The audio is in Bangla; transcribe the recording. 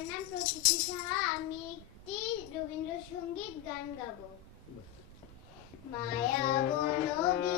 আমার নাম প্রকৃতি সাহা। আমি একটি রবীন্দ্রসঙ্গীত গান গাবো। মায়া বনবী